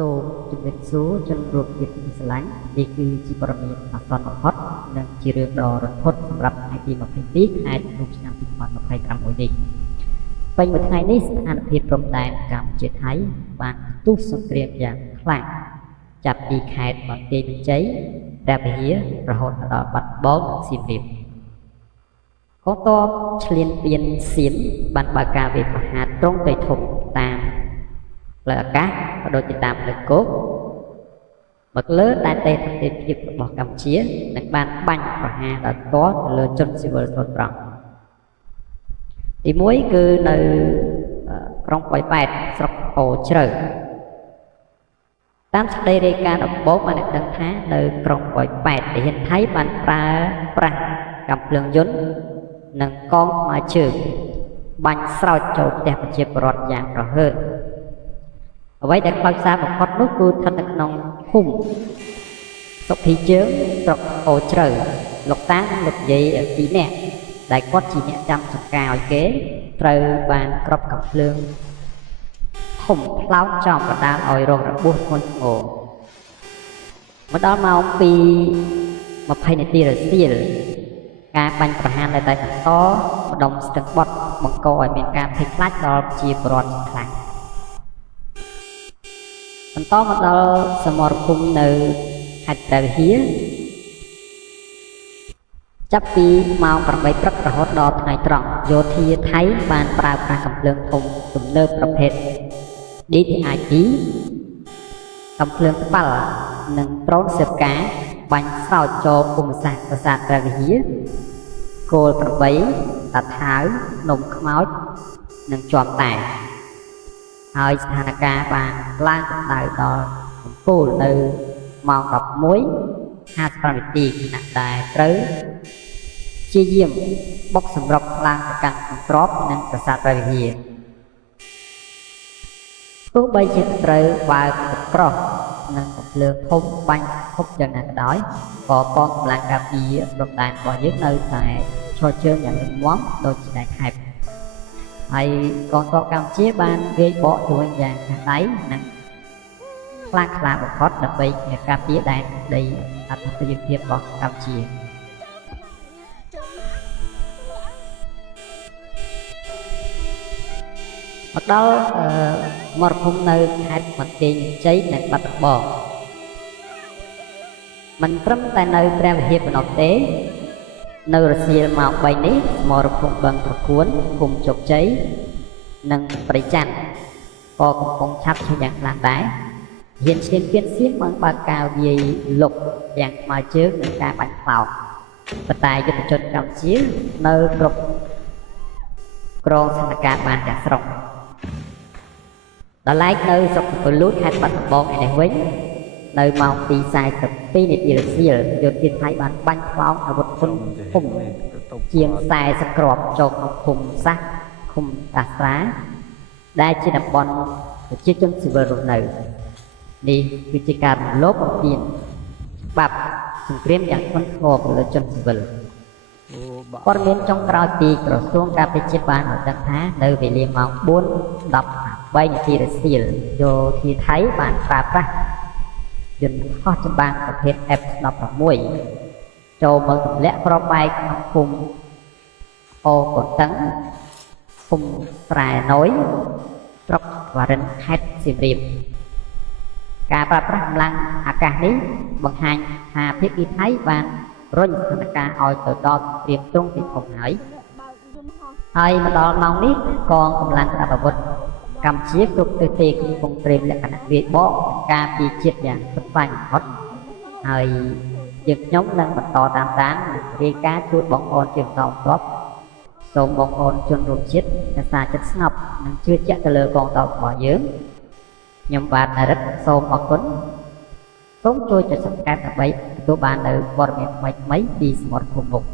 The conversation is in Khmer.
សូមជំរាបសួរជនរួមជាតិស្រឡាញ់នេះគឺជាព័ត៌មានអាសន្នបំផុតនិងជារឿងដ៏រន្ធត់សម្រាប់ថ្ងៃទី22ខែធ្នូឆ្នាំ2026នេះពេញមួយថ្ងៃនេះស្ថានភាពព្រំដែនកម្ពុជាថៃបានផ្ទុះសង្គ្រាមយ៉ាងខ្លាំងចាប់ពីខេត្តបន្ទាយមានជ័យព្រះវិហាររហូតដល់បាត់ដំបងនិងសៀមរាបកងទ័ពឈ្លានពានសៀមបានបើកការវាយប្រហារត្រង់ទៅធំតាមផ្លូវអាកាសក៏ដូចជាតាមផ្លូវគោកមកលើដែនដីធម្មជាតិរបស់កម្ពុជានឹងបានបាញ់ប្រហារដល់តទៅលើជនស៊ីវិលស្លូតត្រង់ទី1គឺនៅក្រុងប៉ោយប៉ែតស្រុកអូជ្រៅតាមសេចក្តីរាយការណ៍ដំបូងបានដឹងថានៅក្រុងប៉ោយប៉ែតទាហានថៃបានប្រើប្រាស់កាំភ្លើងយន្តនិងកងថ្មើរជើងបាញ់ស្រោចចូលផ្ទះប្រជាពលរដ្ឋយ៉ាងរហ័សអ្វីដែលខ្លោចសារបំផុតនោះគឺស្ថិតនៅក្នុងភូមិសុភីជើងស្រុកអូជ្រៅលោកតានិងលោកយាយពីរនាក់ដែលគាត់ជាអ្នកចាំចង្ការឲ្យគេត្រូវបានក្របកាំភ្លើងធំផ្លោតចំបណ្ដាលឲ្យរងរបួសធ្ងន់ធ្ងរមកដល់ម៉ោង20 នាទីរសៀលការបាញ់ប្រហារនៅតែបន្តម្ដុំស្ទឹងបត់បង្កឲ្យមានការភ័យខ្លាចដល់ប្រជាពលរដ្ឋខ្លាំងបន្តមកដល់សមរភូមិនៅខេត្តព្រះវិហារចាប់ពីម៉ោង8ព្រឹករហូតដល់ថ្ងៃត្រង់យោធាថៃបានប្រើប្រាស់កាំភ្លើងធំទំនើបប្រភេទ DTI-2 កាំភ្លើងត្បាល់និងដ្រូនសេបការបាញ់ស្រោចចូលភូមិសាស្ត្រប្រាសាទព្រះវិហារគោល8តាថៅនំខ្មោចនិងជាប់តែហើយស្ថានភាពបានឡើងកម្ដៅដល់កំពូលនៅម៉ោង11:55នាទីខណៈដែលត្រូវជាយាមបុកសម្រុកឡើងទៅកាន់កន្ទ្រប់និងប្រាសាទព្រះវិហារទោះបីជាត្រូវបើកក្រោះនិងកំភ្លើងធំបាញ់ខុបយ៉ាងណាក៏ដោយក៏កងកម្លាំងការពារព្រំដែនរបស់យើងនៅតែឈរជើងយ៉ាងរឹងមាំដូចជាដែកខេបហើយកងទ័ពកម្ពុជាបានវាយបកទៅវិញយ៉ាងខាងដៃនិងខ្លាំងក្លាបំផុតដើម្បីការពារដែនដីអធិបតេយ្យភាពរបស់កម្ពុជាមកដល់មរភូមិនៅខេត្តបន្ទាយមានជ័យនិងបាត់ដំបងមិនត្រឹមតែនៅព្រះវិហារប៉ុណ្ណោះទេនៅរសៀលម៉ោង3នេះសមរភូមិបឹងប្រគួនភូមិជោគជ័យនិងប្រៃច័ន្ទក៏កំពុងឆាប់ឈ្មោះយ៉ាងខ្លាំងដែរហ៊ានឈ្លានពានសៀមបានបើកការវាយលុកយ៉ាងថ្មើរជើងនិងការបាញ់ផ្លោកប៉ុន្តែយុទ្ធជនកម្ពុជានៅគ្រប់គ្រងស្ថានភាពបានទាំងស្រុងដល់ឡែកនៅស្រុកពលូតខេត្តបាត់ដំបងឯនេះវិញនៅម៉ោង2:42នាទីរសៀលយោធាថៃបានបាញ់ផ្លោកអាវុធធុនធំជាង40គ្រាប់ចូលក្នុងភូមិសាស្ត្រឃុំតាស្រាដែលជាតំបន់ប្រជាជនស៊ីវិលរស់នៅនេះគឺជាការរំលោភបំពានច្បាប់សង្គ្រាមយ៉ាងធ្ងន់ធ្ងរលើជនស៊ីវិលព័ត៌មានចុងក្រោយពីក្រសួងការពារជាតិបានឲ្យដឹងថានៅវេលាម៉ោង4:13នាទីរសៀលយោធាថៃបានប្រើប្រាស់យន្តហោះចម្បាំងប្រភេទ F-16 ចូលមកទម្លាក់គ្រាប់បែកក្នុងភូមិអូកតឹងភូមិស្រែណយស្រុកវ៉ារិនខេត្តសៀមរាបការប្រើប្រាស់កម្លាំងអាកាសនេះបង្ហាញថាភាគីថៃបានរុញស្ថានភាពឲ្យទៅដល់ព្រៀបទ្រង់ទីធំហើយមកដល់ម៉ោងនេះកងកម្លាំងក្តាប់អាវុធកម្ពុជាគ្រប់ទិសទីកំពុងត្រៀមលក្ខណៈវាយបកការពារជាតិយ៉ាងពិតប្រាកដបំផុតហើយយើងខ្ញុំនឹងបន្តតាមដានរាយការណ៍ជូនបងប្អូនជាបន្តបន្ទាប់ សូមបងប្អូនជនរួមជាតិរក្សាចិត្តស្ងប់និងជឿជាក់ទៅលើកងទ័ពរបស់យើងខ្ញុំបាទនរិទ្ធសូមអរគុណសូមជួយចុច Subscribe ដើម្បីទទួលបាននូវព័ត៌មានថ្មីៗពីសមុទ្រភូមិមុខ